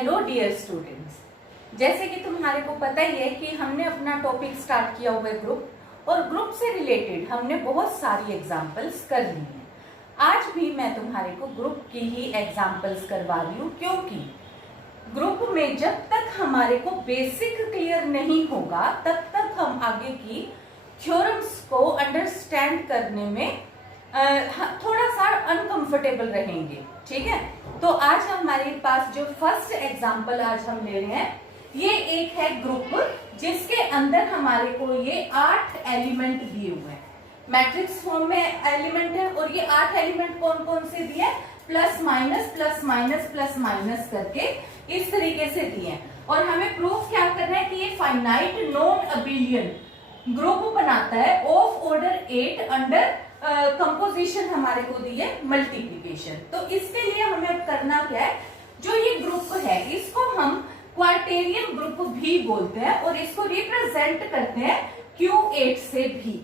Hello dear students, जैसे कि तुम्हारे को पता ही है कि हमने अपना टॉपिक स्टार्ट किया हुआ है ग्रुप, और ग्रुप से रिलेटेड हमने बहुत सारी एग्जाम्पल्स कर ली हैं। आज भी मैं तुम्हारे को ग्रुप की ही एग्जाम्पल्स करवा रही हूँ, क्योंकि ग्रुप में जब तक हमारे को बेसिक क्लियर नहीं होगा तब तक हम आगे की थ्योरम्स को अंडरस्टैंड करने में थोड़ा सा अनकंफर्टेबल रहेंगे। ठीक है, तो आज हमारे पास जो फर्स्ट एग्जांपल आज हम ले रहे हैं, ये एक है ग्रुप जिसके अंदर हमारे को ये 8 एलिमेंट दिए हुए हैं। मैट्रिक्स फॉर्म में एलिमेंट है, और ये 8 एलिमेंट कौन कौन से दिए हैं? Plus minus plus minus plus minus करके इस तरीके से दिए हैं। और हमें प्रूफ क्या करना है कि ये फाइनाइट नॉन अबिलियन ग्रुप बनाता है ऑफ ऑर्डर 8 अंडर कंपोजिशन हमारे को दी है मल्टीप्लिकेशन। तो इसके लिए हमें अब करना क्या है, जो ये ग्रुप है इसको हम क्वार्टेरियन ग्रुप भी बोलते हैं, और इसको रिप्रेजेंट करते हैं Q8 से भी।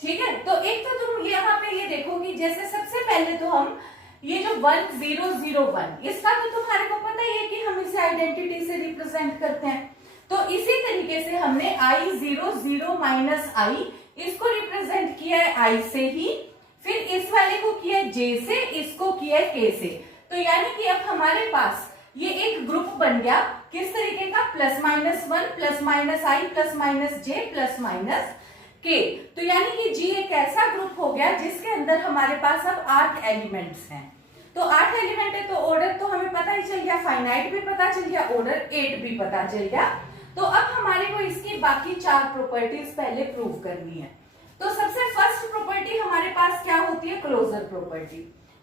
ठीक है, तो एक तो तुम यहाँ पे ये देखोगी, जैसे सबसे पहले तो हम ये जो 1001 इसका तो तुम्हारे को पता ही है कि हम इसे आइडेंटिटी से रिप्रेजेंट करते हैं। तो इसी तरीके से हमने I00 माइनस I इसको रिप्रेजेंट किया है I से ही, फिर इस वाले को किया है J से, इसको किया है K से। तो यानी कि अब हमारे पास ये एक ग्रुप बन गया किस तरीके का? Plus minus 1 plus minus I plus minus J plus minus K। तो यानी कि G एक ऐसा ग्रुप हो गया जिसके अंदर हमारे पास अब 8 एलिमेंट्स हैं। तो 8 एलिमेंट है, तो ऑर्डर तो हमें पता ही चल गया, फाइनाइट भी पता चल गया, ऑर्डर 8 भी पता चल गया। तो अब हमारे को इसकी बाकी 4 प्रॉपर्टीज पहले प्रूव करनी है। तो सबसे फर्स्ट प्रॉपर्टी हमारे पास क्या होती है? Closure property.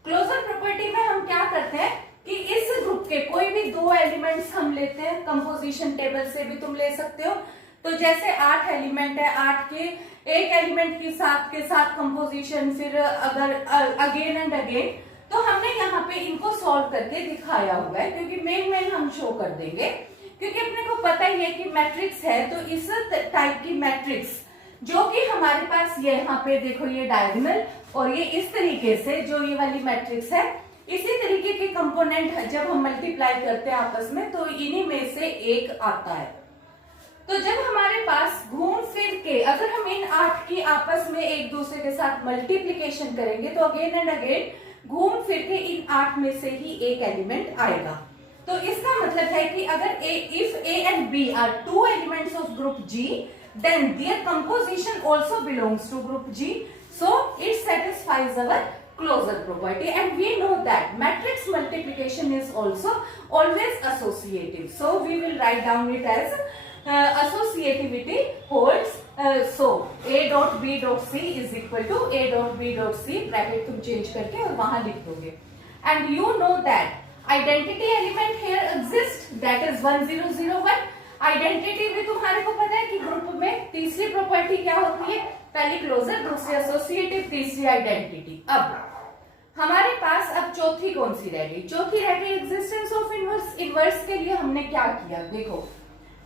क्लोजर प्रॉपर्टी में हम क्या करते हैं कि इस ग्रुप के कोई भी 2 एलिमेंट्स हम लेते हैं, कंपोजिशन टेबल से भी तुम ले सकते हो। तो जैसे 8 एलिमेंट है, 8 के एक एलिमेंट के साथ कंपोजिशन, फिर अगर अगेन एंड अगेन, तो हमने यहाँ पे इनको सॉल्व करके दिखाया हुआ है, क्योंकि मेन हम शो कर देंगे, क्योंकि अपने को पता ही है कि मैट्रिक्स है। तो इस टाइप की मैट्रिक्स जो कि हमारे पास ये यहाँ पे देखो, ये डायगोनल, और ये इस तरीके से जो ये वाली मैट्रिक्स है, इसी तरीके के कंपोनेंट जब हम मल्टीप्लाई करते हैं आपस में, तो इन्हीं में से एक आता है। तो जब हमारे पास घूम फिर के अगर हम इन 8 की आपस में एक दूसरे के साथ मल्टीप्लीकेशन करेंगे, तो अगेन एंड अगेन घूम फिर के इन 8 में से ही एक एलिमेंट आएगा। तो इसका मतलब है कि अगर if A and B are 2 elements of group G, then their composition also belongs to group G. So it satisfies our closure property, and we know that matrix multiplication is also always associative. So we will write down it as associativity holds. So A dot B dot C is equal to A dot B dot C, bracket तुम change करके और वहां लिख दोगे। And you know that identity element here exists, that is 1001। Identity भी तुम्हारे को पता है कि ग्रुप में तीसरी प्रॉपर्टी क्या होती है? पहली क्लोजर, दूसरी एसोसिएटिव, तीसरी आइडेंटिटी। अब हमारे पास अब चौथी कौन सी रह गई? चौथी रह गई एग्जिस्टेंस ऑफ इनवर्स। इनवर्स के लिए हमने क्या किया? देखो,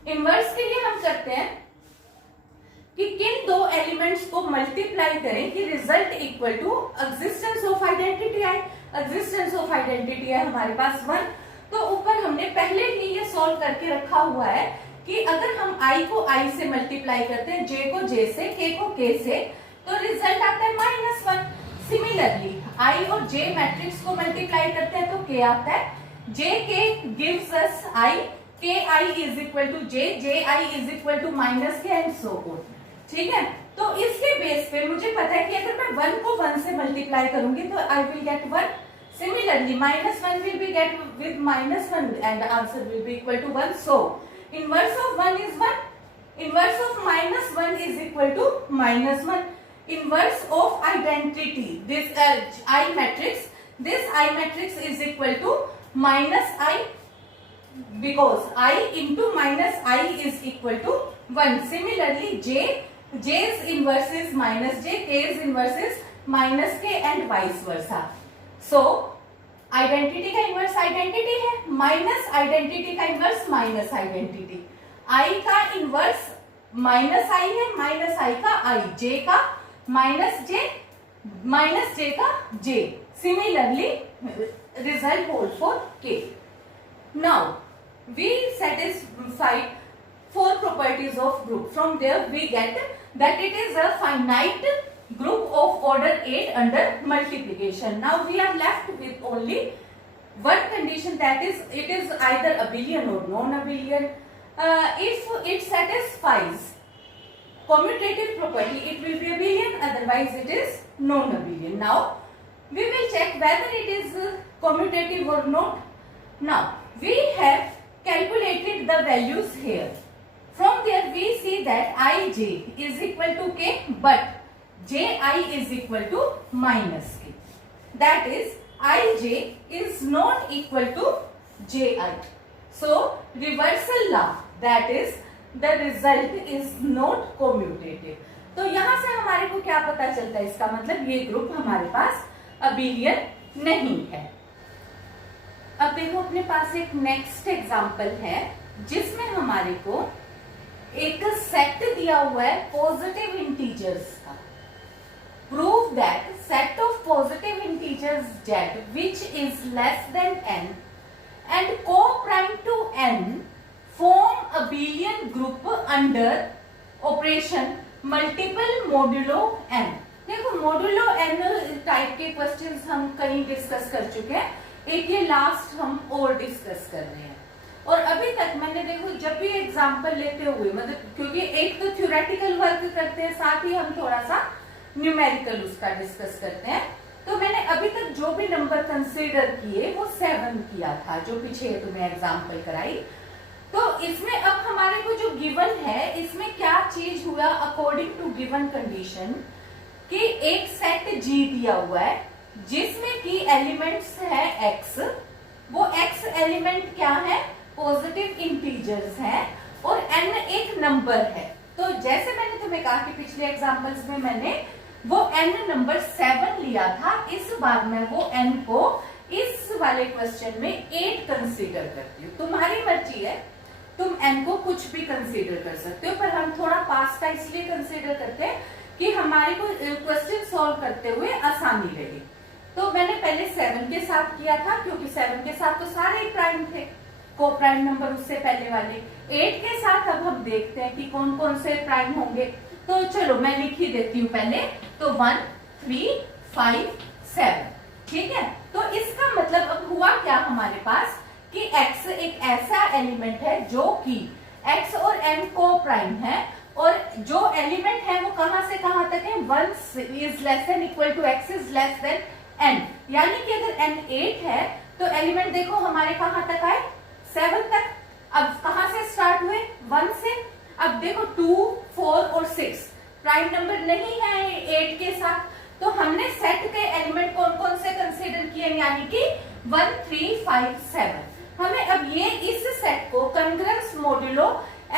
इनवर्स के लिए हम करते हैं कि किन 2 एलिमेंट्स को मल्टीप्लाई करें कि result equal to existence of identity आए। एग्जिस्टेंस ऑफ आइडेंटिटी है हमारे पास 1। तो ऊपर हमने पहले ही ये सॉल्व करके रखा हुआ है कि अगर हम I को I से मल्टीप्लाई करते हैं, J को J से, K को K से, तो रिजल्ट आता है -1। सिमिलरली I और J मैट्रिक्स को मल्टीप्लाई करते हैं तो K आता है, JK gives us I, KI is equal to J, JI is equal to -K and so on. ठीक है, तो इसके बेस पे मुझे पता है कि अगर मैं 1 को 1 से मल्टीप्लाई करूंगी तो I will get 1। Similarly, -1 will be get with -1 and the answer will be equal to 1. So, inverse of 1 is 1. Inverse of -1 is equal to -1. Inverse of identity, this I matrix, this I matrix is equal to -I, because I into -I is equal to 1. Similarly, J's inverse is -J, K's inverse is -K and vice versa. So identity का inverse identity है, minus identity का inverse minus identity. आई का inverse minus आई है, minus आई का आई, जे का minus जे का जे। Similarly result hold for के। Now we satisfy four properties of group. From there we get that it is a finite group of order 8 under multiplication. Now we are left with only one condition, that is it is either abelian or non-abelian. If it satisfies commutative property, it will be abelian, otherwise it is non-abelian. Now we will check whether it is commutative or not. Now we have calculated the values here. From there we see that ij is equal to k, but ji is equal to minus k. That is ij is not equal to ji. So reversal law, that is the result is not commutative. तो यहाँ से हमारे को क्या पता चलता है, इसका मतलब ये ग्रुप हमारे पास अबेलियन नहीं है। अब देखो अपने पास एक नेक्स्ट एग्जांपल है जिसमें हमारे को एक सेट दिया हुआ है पॉजिटिव इंटीजर्स का। Prove that set of positive integers z which is less than n and co-prime to n form abelian group under operation multiple modulo n। देखो मोडुलो n टाइप के क्वेश्चंस हम कहीं discuss कर चुके हैं, एक ये लास्ट हम और डिस्कस कर रहे हैं। और अभी तक मैंने देखो जब भी एग्जांपल लेते हुए, मतलब क्योंकि एक तो थ्योरेटिकल वर्क करते हैं, साथ ही हम थोड़ा सा न्यूमेरिकल उसका डिस्कस करते हैं। तो मैंने अभी तक जो भी नंबर कंसीडर किए वो 7 किया था, जो पीछे तुम्हें एग्जांपल कराई। तो इसमें अब हमारे को जो गिवन है, इसमें क्या चीज हुआ अकॉर्डिंग टू गिवन कंडीशन कि एक सेट G दिया हुआ है जिसमें की एलिमेंट्स है x, वो x एलिमेंट क्या है, पॉजिटिव इंटीजर्स है, और n एक नंबर है। तो जैसे मैंने तुम्हें कहा कि पिछले एग्जांपल्स में मैंने वो n नंबर 7 लिया था, इस बार मैं वो n को इस वाले क्वेश्चन में 8 कंसीडर करती हूँ। तुम्हारी मर्जी है, तुम n को कुछ भी कंसीडर कर सकते हो, पर हम थोड़ा पास का इसलिए कंसीडर करते हैं कि हमारे को क्वेश्चन सॉल्व करते हुए आसानी रही। तो मैंने पहले 7 के साथ किया था, क्योंकि 7 के साथ तो सारे प्राइम थे, को प्राइम नंबर उससे पहले वाले। 8 के साथ अब हम देखते हैं कि कौन कौन से प्राइम होंगे। तो चलो मैं लिख ही देती हूँ पहले। तो 1 3 5 7, ठीक है। तो इसका मतलब अब हुआ क्या हमारे पास कि x एक ऐसा एलिमेंट है जो कि x और n को प्राइम है, और जो एलिमेंट है वो कहां से कहां तक है, 1 is less than equal to x is less than n। यानी कि अगर n 8 है तो एलिमेंट देखो हमारे कहां तक आए, 7 तक। अब कहां से स्टार्ट हुए, 1 से। अब देखो 2 4 और 6 प्राइम नंबर नहीं है 8 के साथ, तो हमने सेट के एलिमेंट कौन कौन से कंसीडर किए, यानी कि 1 3 5 7। हमें अब ये इस सेट को कंकरेंस मॉड्यूलो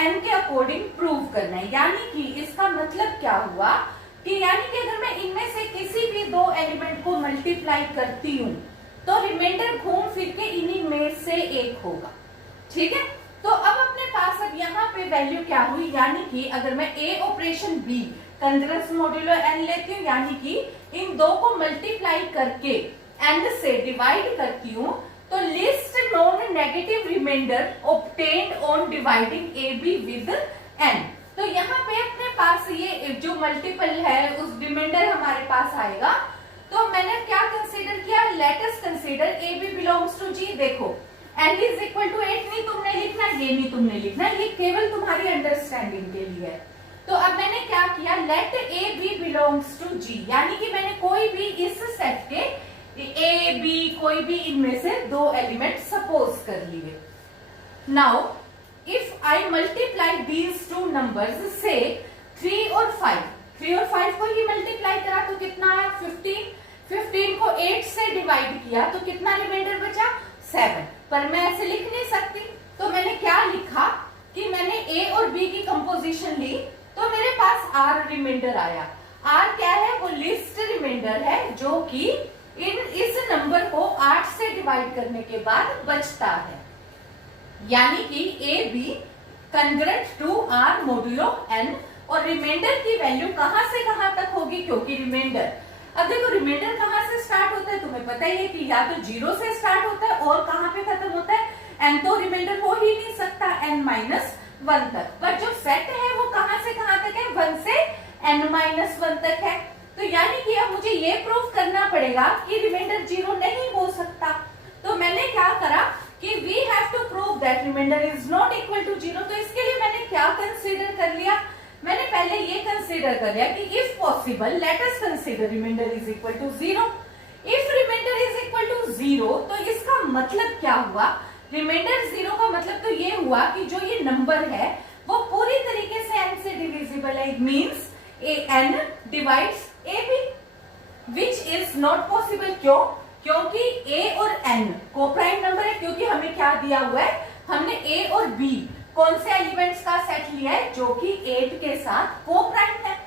n के अकॉर्डिंग प्रूव करना है। यानी कि इसका मतलब क्या हुआ कि यानी कि अगर मैं इनमें से किसी भी दो एलिमेंट को मल्टीप्लाई करती हूँ तो रिमाइंडर घूम फिर के इन्हीं में से एक होगा, ठीक है। तो अब अपने पास अब यहाँ पे वैल्यू क्या हुई, यानी कि अगर मैं a operation b concurrence modulo n लेती हूँ, यानी कि इन दो को मल्टीप्लाई करके n से डिवाइड करती हूँ, तो least non negative remainder obtained on dividing a b with n। तो यहाँ पे अपने पास ये जो मल्टीपल है उस रिमाइंडर हमारे पास आएगा। तो मैंने क्या कंसीडर किया, let us consider A B belongs to G. देखो n इज इक्वल टू 8 नहीं तुमने लिखना, ये नहीं तुमने लिखना, ये केवल तुम्हारी अंडरस्टैंडिंग के लिए है। तो अब मैंने क्या किया, let A B belongs to G, यानी कि मैंने कोई भी इस सेट के ए बी कोई भी इनमें से दो एलिमेंट सपोज कर लिए। Now if I multiply these two numbers, से 3 और 5, 3 और 5 को ही मल्टीप्लाई करा तो कितना आया 15, 15 को 8 से डिवाइड किया तो कितना रिमाइंडर बचा 7। पर मैं ऐसे लिख नहीं सकती, तो मैंने क्या लिखा कि मैंने ए और बी की कंपोजिशन ली, तो मेरे पास आर रिमाइंडर आया। आर क्या है, वो लिस्ट रिमाइंडर है जो कि इस नंबर को 8 से डिवाइड करने के बाद बचता है। यानी कि a b congruent to r modulo n, और रिमाइंडर की वैल्यू कहां से कहां तक होगी, क्योंकि रिमाइंडर, अब देखो रिमाइंडर कहां से स्टार्ट होता है, तुम्हें पता ही है कि या तो 0 से स्टार्ट होता है और कहां पे खत्म होता है, n तो रिमाइंडर हो ही नहीं सकता n-1 तक, पर जो सेट है वो कहां से कहां तक है, 1 से n-1 तक है। तो यानी कि अब मुझे ये प्रूव करना पड़ेगा कि रिमाइंडर 0 नहीं हो सकता। तो मैंने क्या करा कि we have to prove that remainder is not equal to 0। तो इसके लिए मैंने क्या कंसीडर कर लिया, मैंने पहले ये कंसीडर कर लिया कि if possible let us consider remainder is equal to 0। If remainder is equal to 0 तो इसका मतलब क्या हुआ, रिमाइंडर 0 का मतलब तो ये हुआ कि जो ये नंबर है वो पूरी तरीके से n से डिविजिबल है। It means n divides ab, which is not possible. क्यों? क्योंकि a और n को प्राइम नंबर है, क्योंकि हमें क्या दिया हुआ है, हमने a और b कौन से एलिमेंट्स का सेट लिया है जो कि 8 के साथ को प्राइम है।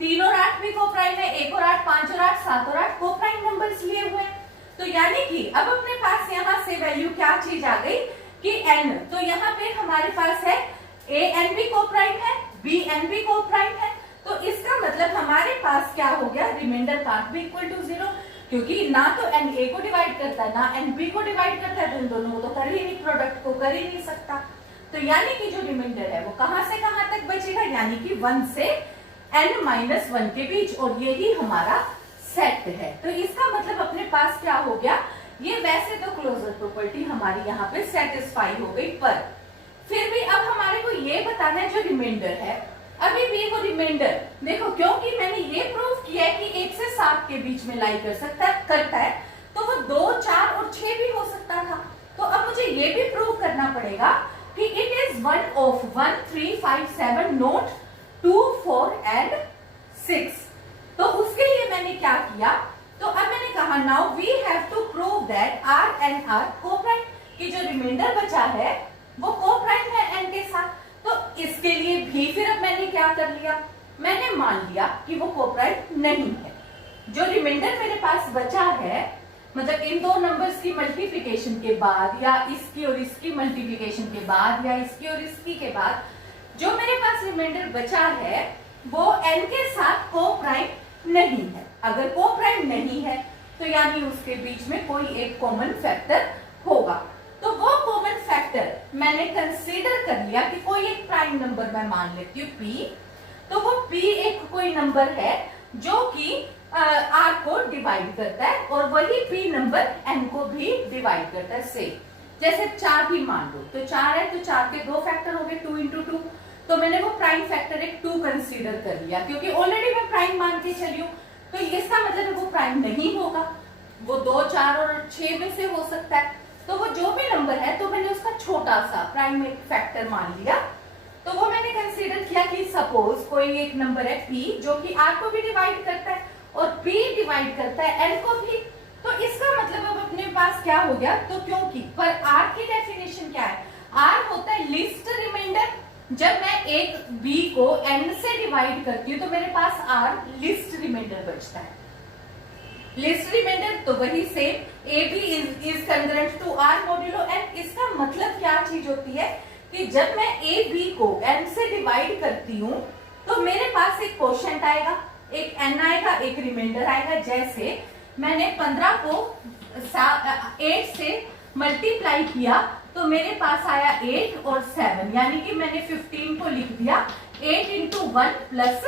3 और 8 भी को प्राइम है, 1 और 8, 5 और 8, 7 और 8 को प्राइम नंबर्स लिए हुए हैं। तो यानी कि अब अपने पास यहाँ से वैल्यू क्या चीज आ गई कि n, तो यहाँ पे हमारे पास है a n भी को प्राइम है, b n भी को प्राइम है। तो इसका मतलब हमारे पास क्या हो गया, remainder can't be equal to 0, क्योंकि ना तो n a को डिवाइड करता है ना n b को डिवाइड करता है, तो इन दोनों को तो कर ही नहीं, प्रोडक्ट को कर ही नहीं सकता। तो यानी कि जो रिमाइंडर है वो कहां से कहां तक बचेगा, यानी कि 1 से n-1 के बीच, और यही हमारा सेट है। तो इसका मतलब अपने पास क्या हो गया, ये वैसे तो क्लोजर प्रॉपर्टी हमारी यहाँ पे सेटिस्फाई हो गई, पर फिर भी अब हमारे को ये बताना है जो रिमाइंडर है, अभी भी वो रिमाइंडर देखो, क्योंकि मैंने ये प्रूव किया है कि 1 से 7 के बीच में लाई करता है, तो वो 2, 4 और 6 भी हो सकता था। तो अब मुझे ये भी प्रूव करना पड़ेगा कि it is 1 of 1, 3, 5, 7, note 2, 4 and 6। तो उसके लिए मैंने क्या किया, तो अब मैंने कहा now we have to prove that r and r coprime, कि जो रिमाइंडर बचा है वो कोप्राइम है n के साथ। तो इसके लिए भी फिर अब मैंने क्या कर लिया, मैंने मान लिया कि वो कोप्राइम नहीं है। जो रिमाइंडर मेरे पास बचा है, मतलब इन दो नंबर्स की मल्टीप्लिकेशन के बाद, या इसकी और इसकी मल्टीप्लिकेशन के बाद, या इसकी और इसकी के बाद, जो मेरे पास रिमाइंडर बचा है वो n के साथ को प्राइम नहीं है। अगर को प्राइम नहीं है तो यानी उसके बीच में कोई एक कॉमन फैक्टर होगा। तो वो कॉमन फैक्टर मैंने कंसीडर कर लिया कि कोई एक प्राइम नंबर मैं मान लेती हूँ p। तो वो p एक कोई नंबर है जो कि r को डिवाइड करता है, और वही p नंबर n को भी डिवाइड करता है। से जैसे 4 भी मान लो, तो 4 है तो 4 के 2 फैक्टर हो गए, 2 into 2, तो मैंने वो प्राइम फैक्टर एक 2 कंसीडर कर लिया, क्योंकि ऑलरेडी मैं प्राइम मान के चली हूँ। तो इसका मतलब है वो प्राइम नहीं होगा, वो 2, 4 और 6 में से हो सकता है। तो वो जो भी नंबर है, तो मैंने उसका छोटा सा प्राइम एक फैक्टर मान लिया। तो वो मैंने कंसीडर किया कि सपोज कोई एक नंबर है p जो कि r को भी डिवाइड करता है और p डिवाइड करता है n को भी। तो इसका मतलब अब अपने पास क्या हो गया, तो क्योंकि पर r की डेफिनेशन क्या है, r होता है लिस्ट रिमाइंडर। जब मैं एक b को n से डिवाइड करती हूँ तो मेरे पास r लिस्ट रिमाइंडर बचता है। लिस्ट रिमाइंडर तो वही same ab is congruent to r modulo n। इसका मतलब क्या चीज होती है कि जब मैं a b को n से डिवाइड करती हूँ तो मेरे पास एक कोशेंट आएगा, एक n आएगा, एक रिमाइंडर आएगा। जैसे मैंने 15 को 8 से मल्टीप्लाई किया तो मेरे पास आया 8 और 7, यानी कि मैंने 15 को लिख दिया 8 into 1 plus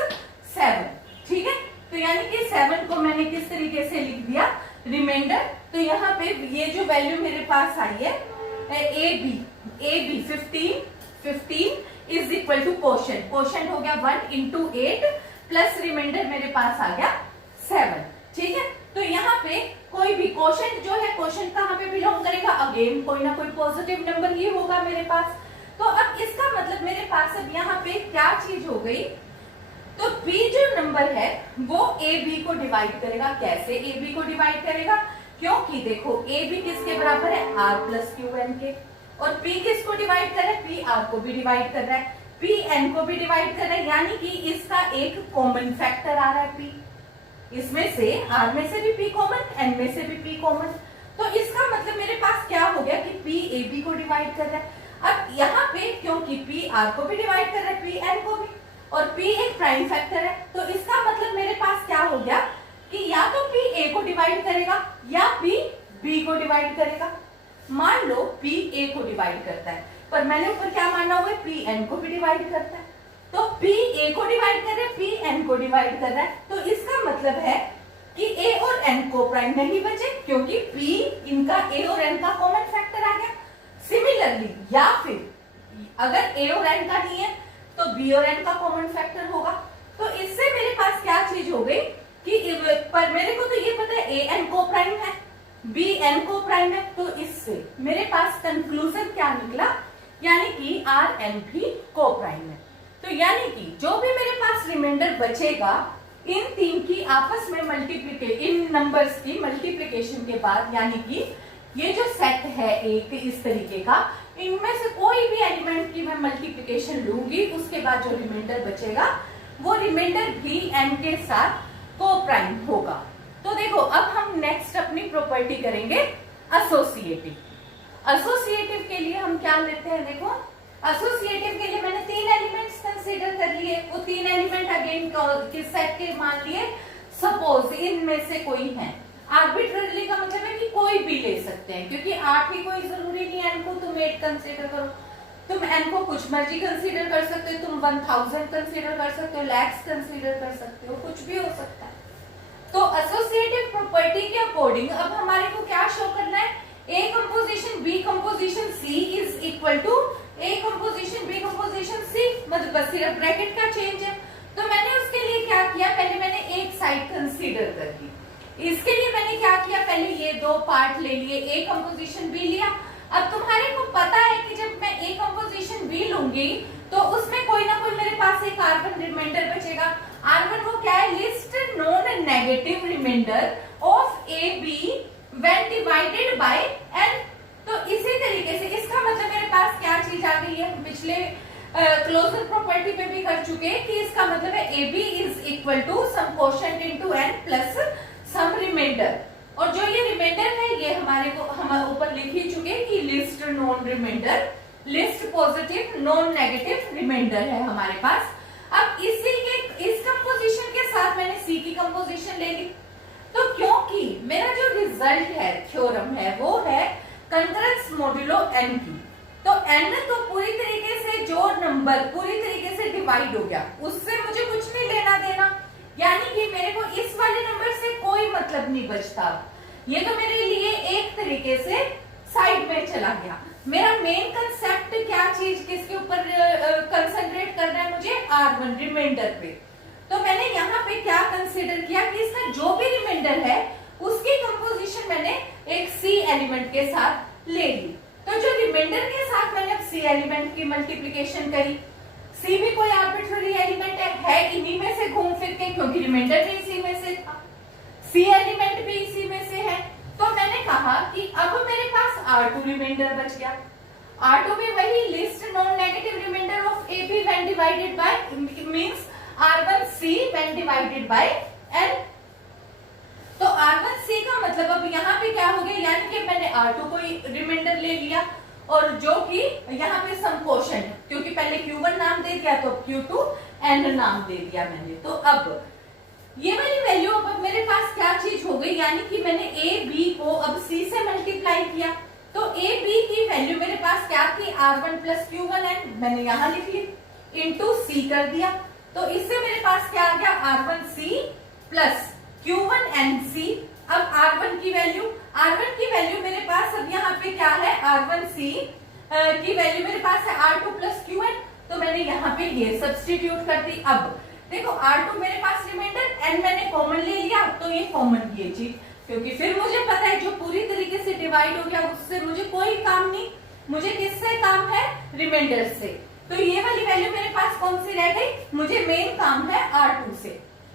7। ठीक है, तो यानी कि 7 को मैंने किस तरीके से लिख दिया, रिमाइंडर। तो यहाँ पे ये जो वैल्यू मेरे पास आई है a b 15 is equal to quotient. Quotient हो गया 1 into 8 प्लस रिमाइंडर मेरे पास आ गया 7। ठीक है, तो यहाँ पे कोई भी कोशेंट जो है, कोशेंट कहाँ पे बिलोंग करेगा, अगेन कोई ना कोई पॉजिटिव नंबर ही होगा मेरे पास। तो अब इसका मतलब मेरे पास अब यहाँ पे क्या चीज हो गई, तो b जो नंबर है वो a b को डिवाइड करेगा। कैसे a b को डिवाइड करेगा, क्योंकि देखो a b किसके बराबर है, r प्लस क्यू एन के, और p किसको डिवाइड कर रहा है, p r को भी डिवाइड कर रहा है, p n को भी डिवाइड कर रहा है, यानी कि इसका एक कॉमन फैक्टर आ रहा है p। इसमें से r में से भी p कॉमन, n में से भी p कॉमन। तो इसका मतलब मेरे पास क्या हो गया कि p a b को डिवाइड कर रहा है। अब यहाँ पे क्योंकि p r को भी डिवाइड कर रहा है, p n को भी, और p एक प्राइम फैक्टर है, तो इसका मतलब मेरे पास क्या हो गया कि या तो p a को डिवाइड करेगा या p b को डिवाइड करेगा। मान लो P A को डिवाइड करता है, पर मैंने ऊपर क्या माना हुआ है, P N को भी डिवाइड करता है। तो P A को डिवाइड कर रहा है, P N को डिवाइड कर रहा है, तो इसका मतलब है कि A और N को प्राइम नहीं बचे, क्योंकि P इनका A और N का कॉमन फैक्टर आ गया। सिमिलरली, या फिर अगर A और N का नहीं है तो B और N का कॉमन फैक्टर होगा। तो इससे मेरे पास क्या चीज हो गई कि पर मेरे को तो ये पता है A N को प्राइम है, B N को प्राइम है, तो इससे मेरे पास कंक्लूजन क्या निकला, यानी कि R N भी को प्राइम है। तो यानी कि जो भी मेरे पास रिमाइंडर बचेगा इन तीन की आपस में इन नंबर्स की मल्टीप्लिकेशन के बाद, यानी कि ये जो सेट है एक इस तरीके का, इनमें से कोई भी एलिमेंट की मैं मल्टीप्लिकेशन लूंगी, उसके बाद जो रिमाइंडर बचेगा वो रिमाइंडर भी n के साथ को प्राइम होगा। तो देखो अब हम नेक्स्ट अपनी प्रॉपर्टी करेंगे एसोसिएटिव। एसोसिएटिव के लिए हम क्या लेते हैं, देखो एसोसिएटिव के लिए मैंने तीन एलिमेंट्स कंसीडर कर लिए। वो तीन एलिमेंट अगेन किस सेट के मान लिए, सपोज इनमें से कोई है। आर्बिट्ररीली का मतलब है कि कोई भी ले सकते हैं, क्योंकि 8 ही कोई जरूरी नहीं है, n को तुम 8 कंसीडर करो, तुम n को कुछ मर्जी कंसीडर कर सकते हो, तुम 1000 कंसीडर कर सकते हो, लैक्स कंसीडर कर सकते हो, कुछ भी हो सकता है। तो एसोसिएटिव प्रॉपर्टी के अकॉर्डिंग अब हमारे को क्या शो करना है, A composition B composition C is equal to A composition B composition C, मतलब बस सिर्फ ब्रैकेट का चेंज है। तो मैंने उसके लिए क्या किया, पहले मैंने एक साइड कंसीडर कर ली। इसके लिए मैंने क्या किया, पहले ये दो पार्ट ले लिए, A कंपोजिशन B लिया। अब तुम्हारे को पता है कि जब मैं A कंपोजिशन B लूंगी तो उसमें कोई ना कोई मेरे पास एक R1 रिमाइंडर बचेगा। R1 वो क्या है, least non negative remainder of AB when divided by n। तो इसी तरीके से इसका मतलब मेरे पास क्या चीज आ गई है, पिछले क्लोजर प्रॉपर्टी पे भी कर चुके हैं कि इसका मतलब है AB is equal to some quotient into n plus some remainder. और जो ये रिमाइंडर है ये हमारे को हम ऊपर लिख ही चुके हैं कि least non remainder, least positive non negative remainder है हमारे पास। अब इसी के इस कंपोजिशन के साथ मैंने C की कंपोजिशन ले ली। तो क्योंकि मेरा जो रिजल्ट है, थ्योरम है, वो है कंकरेंस मॉड्यूलो n की, तो n तो पूरी तरीके से जो नंबर पूरी तरीके से डिवाइड हो गया, उससे मुझे कुछ नहीं लेना देना, यानी कि मेरे को इस वाले नंबर से कोई मतलब नहीं बचता। ये तो मेरे लिए एक तरीके से साइड में चला गया। मेरा मेन कंसेप्ट क्या चीज किसके ऊपर कंसंट्रेट करना है, मुझे R1 रिमाइंडर पे। तो मैंने यहाँ पे क्या कंसीडर किया कि इसका जो भी रिमाइंडर है उसकी कंपोजिशन मैंने एक C एलिमेंट के साथ ले ली। तो जो रिमाइंडर के साथ मैंने अब C एलिमेंट की मल्टीप्लिकेशन करी, C भी कोई आर्बिट्ररी एलिमेंट है इन्हीं में से घूम फिर के, क्योंकि रिमाइंडर भी इसी में से था, C एलिमेंट भी इसी में से है। तो मैंने कहा कि अब मेरे पास R2 रिमाइंडर बच गया। R2 भी वही least non negative remainder of AB when divided by means R1C when divided by n। तो R1C का मतलब अब यहाँ पे क्या हो गया, यानी कि मैंने R2 को रिमाइंडर ले लिया और जो कि यहाँ पे सम कोशेंट, क्योंकि पहले Q1 नाम दे दिया तो Q2 n नाम दे दिया मैंने। तो अब ये वाली वैल्यू अब मेरे पास क्या चीज हो गई, यानी कि मैंने A B को अब C से मल्टीप्लाई किया, तो A B की वैल्यू मेरे पास क्या थी, R1 प्लस Q1n, मैंने यहाँ लिख ली, इंटू C कर दिया। तो इससे मेरे पास क्या आ गया, R1C प्लस Q1nC। अब R1 की वैल्यू मेरे पास अब यहाँ पे क्या है, R1C की वैल्यू मेरे पास है R2 प्लस Qn, तो मैंने यहाँ पे ये सब्स्टिट्यूट कर दी। अब देखो R2 मेरे पास रिमाइंडर, n मैंने कॉमन ले लिया, तो ये कॉमन ये चीज, क्योंकि फिर मुझे पता है जो पूरी तरीके से डिवाइड हो गया उससे मुझे कोई काम नहीं, मुझे किससे काम है, रिमाइंडर से। तो ये वाली वैल्यू मेरे पास कौन सी रह गई, मुझे मेन काम है R2 से।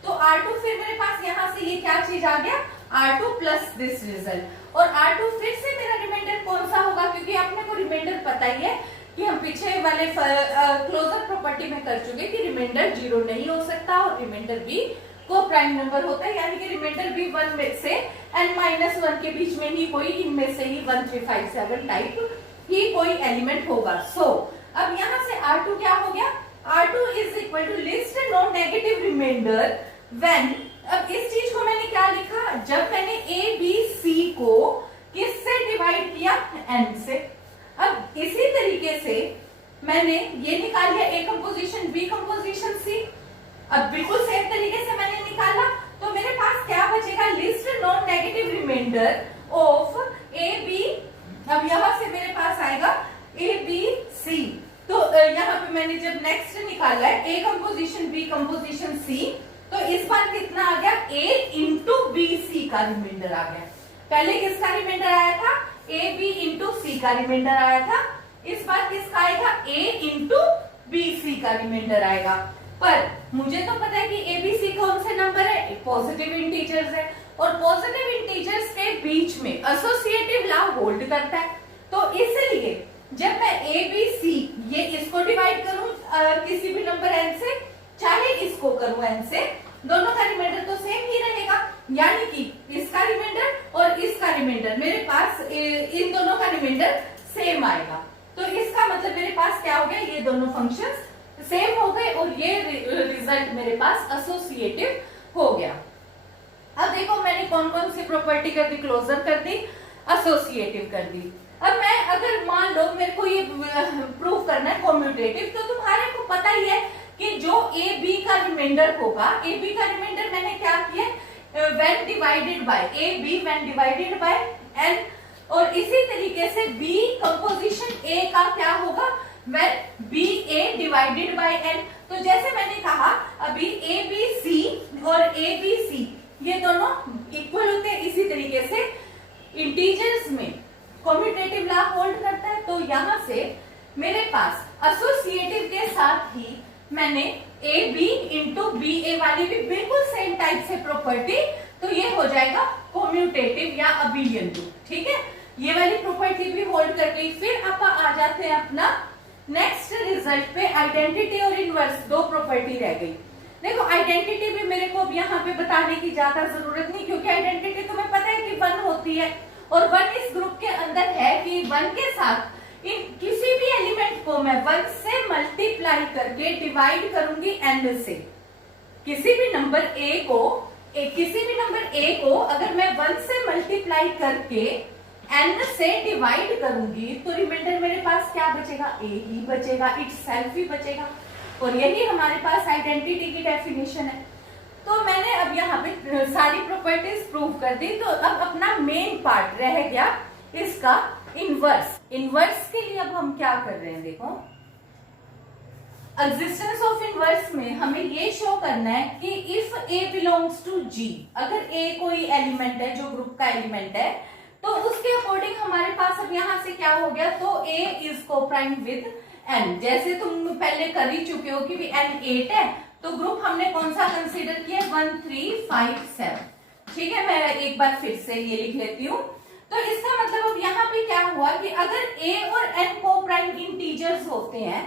तो R2 फिर मेरे पास यहाँ से ये क्या चीज आ गया, R2 प्लस दिस रिजल्ट। और R2 फिर से मेरा रिमाइंडर कौन सा होगा, क्योंकि अपने को रिमाइंडर पता ही है कि हम पीछे वाले क्लोजर प्रॉपर्टी में कर चुके कि रिमाइंडर 0 नहीं हो सकता और रिमाइंडर भी को प्राइम नंबर होता है, यानी कि रिमाइंडर भी 1 में से n-1 के बीच में ही कोई इनमें से ही 1 3 5 7 टाइप ही कोई एलिमेंट होगा। सो अब यहाँ से R2 क्या हो गया, R2 is equal to least non negative remainder when. अब इस चीज को मैंने क्या लिखा, जब मैंने A B C को किससे डिवाइड किया, n से। अब इसी तरीके से मैंने ये निकाल लिया a composition b composition c। अब बिल्कुल सेम तरीके से मैंने निकाला तो मेरे पास क्या बचेगा, least non negative remainder of a b। अब यहां से मेरे पास आएगा a b c। तो यहाँ पे मैंने जब नेक्स्ट निकाला है a composition b composition c, तो इस बार कितना आ गया, a इंटू बी सी का रिमाइंडर आ गया। पहले किसका रिमाइंडर आया था, a b इंटू सी का रिमाइंडर आया था। इस बार किसका आएगा, a इंटू बी सी का रिमाइंडर आएगा। पर मुझे तो पता है कि a b c कौन से नंबर है, पॉजिटिव इंटीजर्स है, और पॉजिटिव इंटीजर्स के बीच में एसोसिएटिव लॉ होल्ड करता है। तो इसलिए जब मैं a b c ये इसको डिवाइड करूं किसी भी नंबर n से, चाहे इसको करूं n से, दोनों का रिमाइंडर तो सेम ही रहेगा। यानी कि इसका रिमाइंडर और इसका रिमाइंडर मेरे पास इन दोनों का रिमाइंडर सेम आएगा। तो इसका मतलब मेरे पास क्या हो गया, ये दोनों फंक्शंस सेम हो गए और ये रिजल्ट मेरे पास एसोसिएटिव हो गया। अब देखो मैंने कौन कौन सी प्रॉपर्टी कर दी, क्लोजर कर दी, एसोसिएटिव कर दी। अब मैं अगर मान लो मेरे को ये प्रूव करना है कॉम्यूटेटिव, तो तुम्हारे को पता ही है कि जो ए बी का रिमाइंडर होगा, ए बी का रिमाइंडर मैंने क्या किया, when divided by A B when divided by N. और इसी तरीके से बी कंपोजिशन ए का क्या होगा, when B A divided by N. तो जैसे मैंने कहा अभी ए बी सी और ए बी सी ये दोनों इक्वल होते हैं, इसी तरीके से इंटीजर्स में कॉम्यूटेटिव लॉ होल्ड करता है। तो यहां से मेरे पास एसोसिएटिव के साथ ही मैंने ए बी इंटू बी ए वाली भी बिल्कुल सेम टाइप से प्रॉपर्टी, तो ये हो जाएगा कॉम्यूटेटिव या अबिलियन लूप। ठीक है, ये वाली प्रॉपर्टी भी होल्ड कर गई। फिर आप आ जाते हैं अपना नेक्स्ट रिजल्ट पे, आइडेंटिटी और इनवर्स, दो प्रॉपर्टी रह गई। देखो आइडेंटिटी भी मेरे को अब यहाँ पे बताने की ज्यादा जरूरत नहीं, क्योंकि आइडेंटिटी तुम्हें पता है कि 1 होती है, और 1 इस ग्रुप के अंदर है कि 1 के साथ इन किसी भी एलिमेंट को मैं 1 से मल्टीप्लाई करके डिवाइड करूंगी n से। किसी भी नंबर a को अगर मैं 1 से मल्टीप्लाई करके n से डिवाइड करूंगी तो रिमाइंडर मेरे पास क्या बचेगा, a ही बचेगा, इटसेल्फ ही बचेगा। और यही हमारे पास आइडेंटिटी की डेफिनेशन है। तो मैंने अब यहाँ पे सारी प्रॉपर्टीज प्रूव कर दी। तो अब अपना मेन पार्ट रह गया इसका इनवर्स। इनवर्स के लिए अब हम क्या कर रहे हैं, देखो एग्जिस्टेंस ऑफ इनवर्स में हमें ये शो करना है कि if a belongs to g, अगर a कोई एलिमेंट है जो ग्रुप का एलिमेंट है, तो उसके अकॉर्डिंग हमारे पास अब यहाँ से क्या हो गया, तो a is coprime with n। जैसे तुम पहले कर ही चुके हो कि भी n 8 है, तो ग्रुप हमने कौन सा कंसीडर किया, 1 3 5 7। ठीक है, मैं एक बार फिर से ये लिख लेती हूँ। तो इसका मतलब अब यहाँ पे क्या हुआ कि अगर a और n को प्राइम इंटीजर्स होते हैं,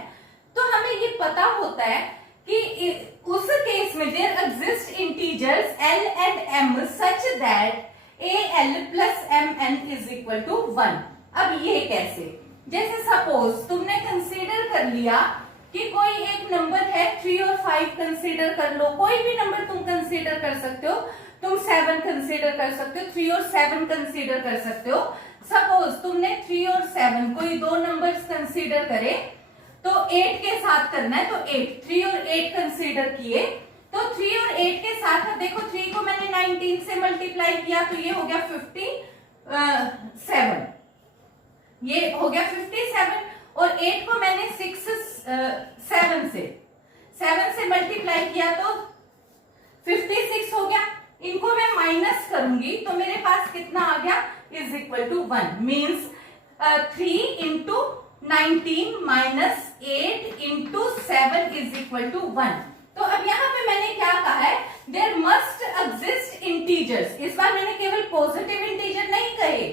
तो हमें ये पता होता है कि उस केस में there exist integers l and m such that al plus mn is equal to 1। अब ये कैसे, जैसे सपोज तुमने कंसीडर कर लिया कि कोई एक नंबर है 3 और 5 कंसीडर कर लो, कोई भी नंबर तुम कंसीडर कर सकते हो, तुम 7 कंसीडर कर सकते हो, 3 और 7 कंसीडर कर सकते हो। सपोज तुमने 3 और 7 कोई दो नंबर्स कंसीडर करे, तो 8 के साथ करना है, तो 8 3 और 8 कंसीडर किए, तो 3 और 8 के साथ देखो 3 को मैंने 19 से मल्टीप्लाई किया, तो ये हो गया 57, ये हो गया 57, और 8 को मैंने 7 से मल्टीप्लाई किया तो 56 हो गया। इनको मैं माइनस करूंगी तो मेरे पास कितना आ गया, is equal to 1। Means 3 into 19 minus 8 into 7 is equal to 1। तो अब यहाँ पे मैंने क्या कहा है, देयर मस्ट एग्जिस्ट इंटीजर्स। इस बार मैंने केवल पॉजिटिव इंटीजर नहीं कहे,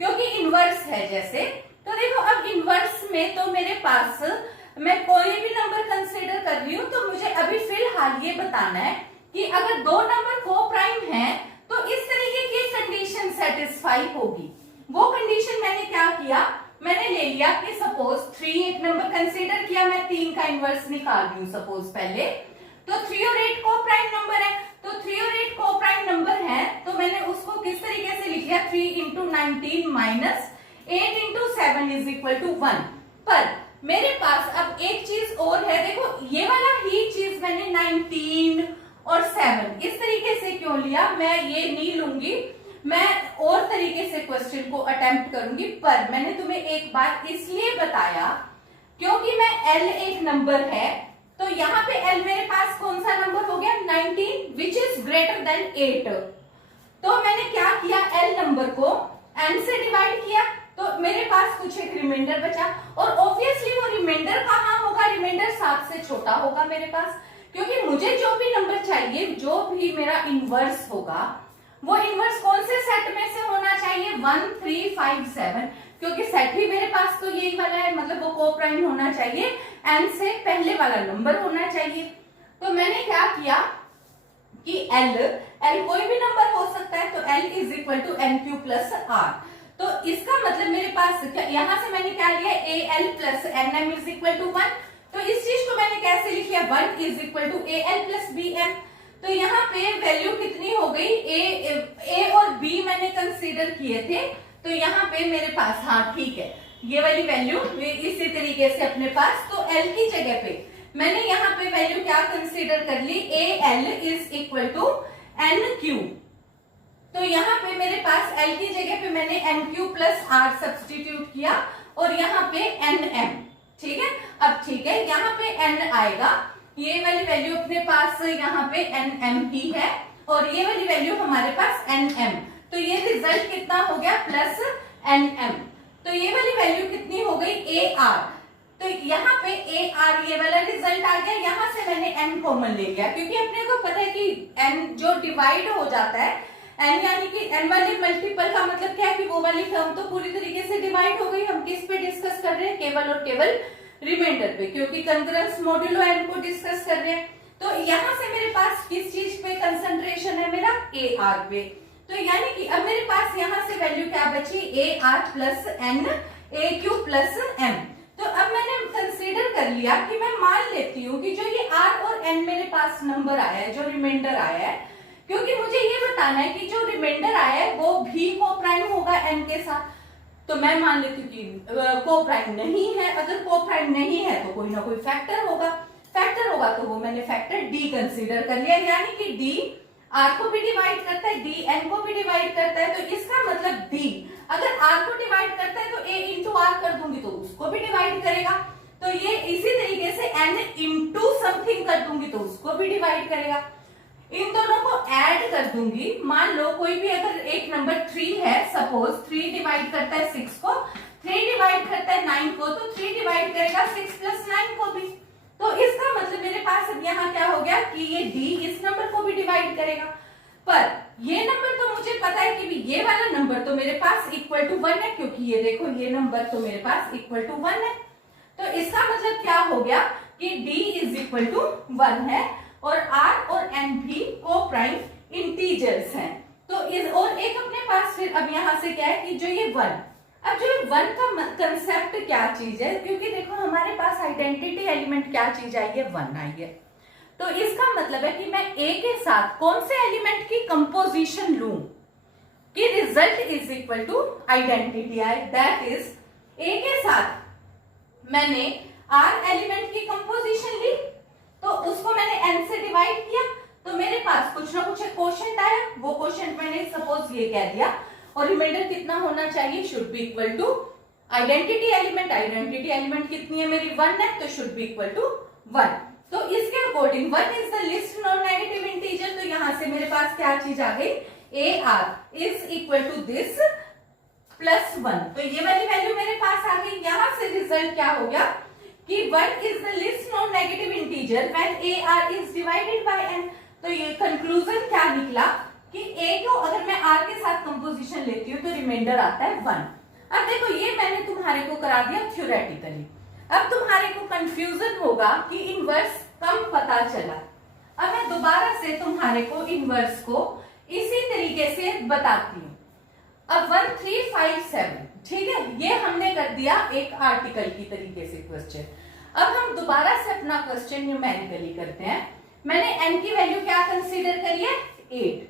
क्योंकि इनवर्स है जैसे। तो देखो अब इनवर्स में तो मेरे पास मैं कोई भी नंबर कंसीडर कर रही हूं, तो मुझे अभी फिलहाल ये बताना है कि अगर दो नंबर को प्राइम है तो इस तरीके की कंडीशन सेटिस्फाई होगी। वो कंडीशन मैंने क्या किया, मैंने ले लिया कि सपोज 3 एक नंबर कंसीडर किया, मैं 3 का इनवर्स निकाल रही हूं सपोज पहले, तो 3 और 8 को प्राइम नंबर है, तो 3 और 8 को प्राइम नंबर है, तो मैंने उसको किस तरीके से लिख लिया, 3 into 19 minus 8 into 7 is equal to 1। पर मेरे पास अब एक चीज और है, देखो ये वाला ही चीज मैंने 19 और 7 इस तरीके से क्यों लिया, मैं ये नहीं लूंगी, मैं और तरीके से क्वेश्चन को अटेम्प्ट करूंगी। पर मैंने तुम्हें एक बात इसलिए बताया क्योंकि मैं L एक नंबर है, तो यहाँ पे L मेरे पास कौन सा नंबर हो गया, 19 विच इज ग्रेटर देन 8। तो मैंने क्या किया, L नंबर को n से डिवाइड किया, तो मेरे पास कुछ एक रिमाइंडर बचा, और ऑब्वियसली वो रिमाइंडर कहाँ होगा, रिमाइंडर 7 से छोटा होगा मेरे पास, क्योंकि मुझे जो भी नंबर चाहिए, जो भी मेरा इनवर्स होगा, वो इनवर्स कौन से सेट में से होना चाहिए, 1 3 5 7, क्योंकि सेट ही मेरे पास तो यही वाला है, मतलब वो को प्राइम होना चाहिए, n से पहले वाला नंबर होना चाहिए। तो मैंने क्या किया कि L कोई भी नंबर हो सकता है, तो L is equal to N Q plus R. तो इसका मतलब मेरे पास यहां से मैंने क्या लिया, A L plus N M is equal to 1। तो इस चीज को मैंने कैसे लिख लिया, 1 is equal to A L plus B M. तो यहाँ पे वैल्यू कितनी हो गई, ए और बी मैंने कंसीडर किए थे, तो यहाँ पे मेरे पास, हाँ ठीक है, ये वाली वैल्यू इसी तरीके से अपने पास, तो एल की जगह पे मैंने यहाँ पे वैल्यू क्या कंसीडर कर ली, A L is equal to N Q. तो यहाँ पे मेरे पास L की जगह पे मैंने N Q plus R substitute किया, और यहाँ पे एन एम, ठीक है। अब ठीक है, यहाँ पे n आएगा, ये वाली वैल्यू अपने पास यहाँ पे एन एम ही है, और ये वाली वैल्यू हमारे पास एन एम, तो ये रिजल्ट कितना हो गया, प्लस एन एम। तो ये वाली वैल्यू कितनी हो गई, ए आर। तो यहाँ पे ए आर ये वाला रिजल्ट आ गया, यहाँ से मैंने n कॉमन ले लिया, क्योंकि अपने को पता है कि n जो डिवाइड हो जाता है, n यानी कि n वाले मल्टीपल का मतलब क्या है कि वो वाली टर्म तो पूरी तरीके से डिवाइड हो गई। हम किस पे डिस्कस कर रहे हैं, केवल और केवल रिमाइंडर पे, क्योंकि कंकरेंस मॉड्यूलो n को डिस्कस कर रहे हैं। तो यहाँ से मेरे पास किस चीज पे कंसंट्रेशन है, मेरा ए आर पे। तो यानी कि अब मेरे पास यहाँ से वैल्यू क्या बची, A R plus N A Q plus M. तो अब मैंने कंसीडर कर लिया कि मैं मान लेती हूँ कि जो ये आर और एन मेरे पास नंबर आया है, जो रिमाइंडर आया है, क्योंकि मुझे ये बताना है कि जो रिमाइंडर आया है वो भी को प्राइम होगा एन के साथ, तो मैं मान लेती हूँ कि को प्राइम नहीं है। अगर को प्राइम नहीं है तो कोई ना कोई फैक्टर होगा, फैक्टर होगा तो वो मैंने फैक्टर डी कंसीडर कर लिया, यानी कि डी आर को भी डिवाइड करता है, डी एन को भी डिवाइड करता है। तो इसका मतलब डी अगर आर को डिवाइड करता है तो ए इंटू आर कर दूंगी तो उसको भी डिवाइड करेगा। तो ये इसी तरीके से एन इंटू समथिंग कर दूंगी तो उसको भी डिवाइड करेगा। इन दोनों को ऐड कर दूंगी, मान लो कोई भी अगर एक नंबर 3 है, सपोज 3 डिवाइड करता है 6 को, 3 डिवाइड करता है 9 को, तो 3 डिवाइड करेगा 6 प्लस 9 को भी। तो इसका मतलब मेरे पास अब यहाँ क्या हो गया कि ये डी इस नंबर को भी डिवाइड करेगा। पर ये नंबर तो मुझे पता है कि ये वाला नंबर तो मेरे पास इक्वल टू 1 है, क्योंकि ये देखो ये नंबर तो मेरे पास इक्वल टू 1 है। तो इसका मतलब क्या हो गया कि d इज इक्वल टू 1 है, और r और n भी को प्राइम इंटीजर्स हैं। तो इस और एक अपने पास फिर अब यहाँ से क्या है कि जो ये 1, अब जो 1 का कंसेप्ट क्या चीज है, क्योंकि देखो हमारे पास आइडेंटिटी एलिमेंट क्या चीज आई है, 1 आई है। तो इसका मतलब है कि मैं a के साथ कौन से एलिमेंट की कंपोजिशन लूं कि result is equal to identity I, that is a के साथ मैंने r एलिमेंट की कंपोजिशन ली, तो उसको मैंने n से डिवाइड किया, तो मेरे पास कुछ ना कुछ क्वोशंट आया, वो क्वोशंट मैंने सपोज ये कह दिया, और रिमाइंडर कितना होना चाहिए, should be equal to identity element. Identity element कितनी है मेरी, 1 है, तो शुड बी इक्वल टू 1। तो इसके according 1 is the least non negative integer, तो यहां से मेरे पास क्या चीज आ गई, A R is equal to this plus 1। तो ये वाली वैल्यू मेरे पास आ गई। यहां से रिजल्ट क्या हो गया कि 1 is the least non negative integer when A R is divided by n। तो ये कंक्लूजन क्या निकला कि a को अगर मैं r के साथ कंपोजिशन लेती हूँ तो रिमाइंडर आता है 1। अब देखो ये मैंने तुम्हारे को करा दिया थ्योरेटिकली, अब तुम्हारे को कंफ्यूजन होगा कि इनवर्स कम पता चला। अब मैं दोबारा से तुम्हारे को इनवर्स को इसी तरीके से बताती हूँ। अब 1 3 5 7, ठीक है, ये हमने कर दिया एक आर्टिकल की तरीके से क्वेश्चन। अब हम दोबारा से अपना क्वेश्चन न्यूमेरिकली करते हैं। मैंने n की वैल्यू क्या कंसीडर करी है, 8।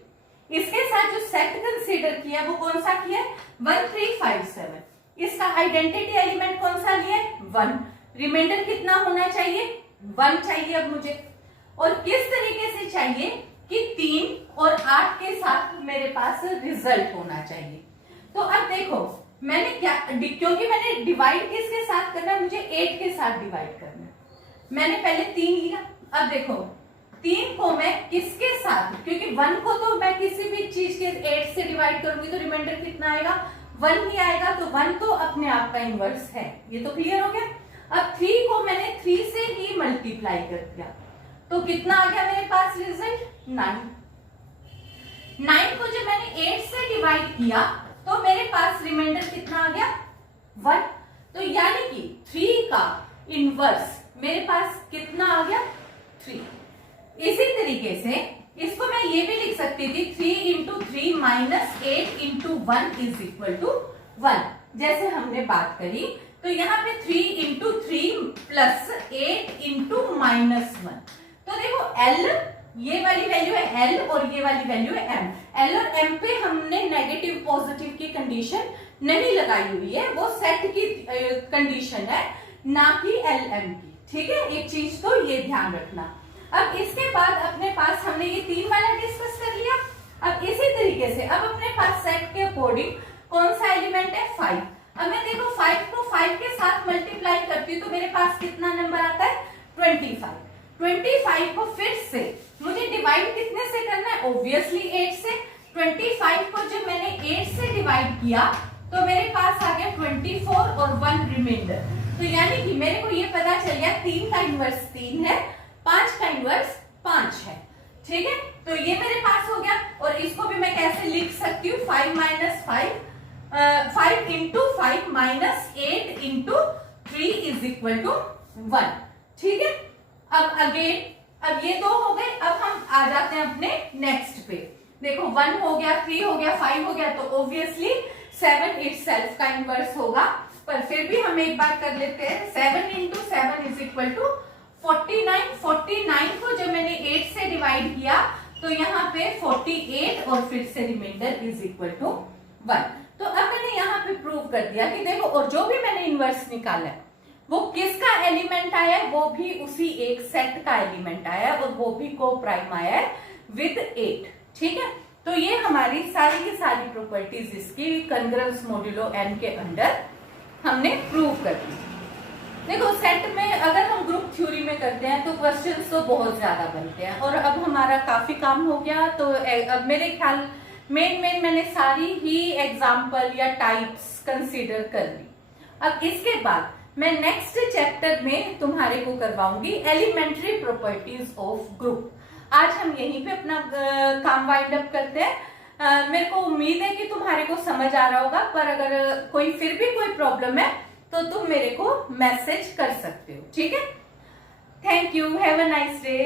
इसके साथ जो सेट कंसीडर किया वो कौन सा किया, 1 3 5 7। इसका आइडेंटिटी एलिमेंट कौन सा लिया, 1। रिमाइंडर कितना होना चाहिए, 1 चाहिए अब मुझे। और किस तरीके से चाहिए कि 3 और 8 के साथ मेरे पास रिजल्ट होना चाहिए। तो अब देखो मैंने क्या, क्योंकि मैंने डिवाइड किसके साथ करना है, मुझे 8 के साथ डिवाइड करना है। मैंने पहले 3 लिया, अब देखो 3 को मैं किसके साथ, क्योंकि 1 को तो मैं किसी भी चीज के 8 से डिवाइड करूंगी तो रिमाइंडर कितना आएगा, 1 ही आएगा। तो 1 तो अपने आप का इनवर्स है, ये तो क्लियर हो गया। अब 3 को मैंने 3 से ही मल्टीप्लाई कर दिया, तो कितना आ गया मेरे पास रिजल्ट, 9। 9 को जब मैंने 8 से डिवाइड किया तो मेरे पास रिमाइंडर कितना आ गया, 1। तो यानी कि 3 का इनवर्स मेरे पास कितना आ गया, 3। इसी तरीके से इसको मैं ये भी लिख सकती थी, 3 into 3 minus 8 into 1 is equal to 1, जैसे हमने बात करी। तो यहाँ पे 3 इंटू 3 प्लस 8 इंटू माइनस 1। तो देखो L, ये वाली वैल्यू है L और ये वाली वैल्यू है M। L और M पे हमने नेगेटिव पॉजिटिव की कंडीशन नहीं लगाई हुई है, वो सेट की कंडीशन है, ना कि LM की। ठीक है, एक चीज तो ये ध्यान रखना। अब इसके बाद अपने पास हमने ये 3 वाला डिस्कस कर लिया। अब इसी तरीके से अब अपने पास सेट के अकॉर्डिंग कौन सा एलिमेंट है, 5। अब मैं देखो 5 को 5 के साथ मल्टीप्लाई करती हूँ तो मेरे पास कितना नंबर आता है, 25। 25 को फिर से मुझे डिवाइड कितने से करना है, ऑब्वियसली 8 से। 25 को जब मैंने 8 से डिवाइड किया तो मेरे पास आ गया 24 और 1 रिमाइंडर। तो यानी कि मेरे को ये पता चल गया 3 का इनवर्स 3 है, 5 का इनवर्स 5 है। ठीक है, तो ये मेरे पास हो गया। और इसको भी मैं कैसे लिख सकती हूँ, 5 minus 5 into 5 minus 8 into 3 is equal to 1। ठीक है, अब अगेन अब ये 2 हो गए। अब हम आ जाते हैं अपने नेक्स्ट पे। देखो 1 हो गया, 3 हो गया, 5 हो गया, तो ऑब्वियसली 7 इटसेल्फ का इनवर्स होगा। पर फिर भी हम एक बार कर लेते हैं, 7 इंटू 7 इज इक्वल टू 49। 49 को जब मैंने 8 से डिवाइड किया तो यहाँ पे 48 और फिर से रिमाइंडर इज इक्वल टू 1। तो अब मैंने यहाँ पे प्रूव कर दिया कि देखो, और जो भी मैंने इनवर्स निकाला है वो किसका एलिमेंट आया है, वो भी उसी एक सेट का एलिमेंट आया है और वो भी को प्राइम आया है विद 8। ठीक है, तो ये हमारी सारी की सारी प्रॉपर्टीज इसकी कॉन्ग्रुएंस मॉड्यूलो n के अंडर हमने प्रूव कर दी। देखो सेट में अगर हम ग्रुप थ्योरी में करते हैं तो क्वेश्चंस तो बहुत ज्यादा बनते हैं, और अब हमारा काफी काम हो गया। तो अब मेरे ख्याल मेन मैंने सारी ही एग्जाम्पल या टाइप्स कंसीडर कर ली। अब इसके बाद मैं नेक्स्ट चैप्टर में तुम्हारे को करवाऊंगी एलिमेंट्री प्रॉपर्टीज ऑफ ग्रुप। आज हम यहीं पे अपना काम वाइंड अप करते हैं। मेरे को उम्मीद है कि तुम्हारे को समझ आ रहा होगा, पर अगर कोई फिर भी कोई प्रॉब्लम है तो तुम मेरे को मैसेज कर सकते हो। ठीक है, thank you, have a nice day.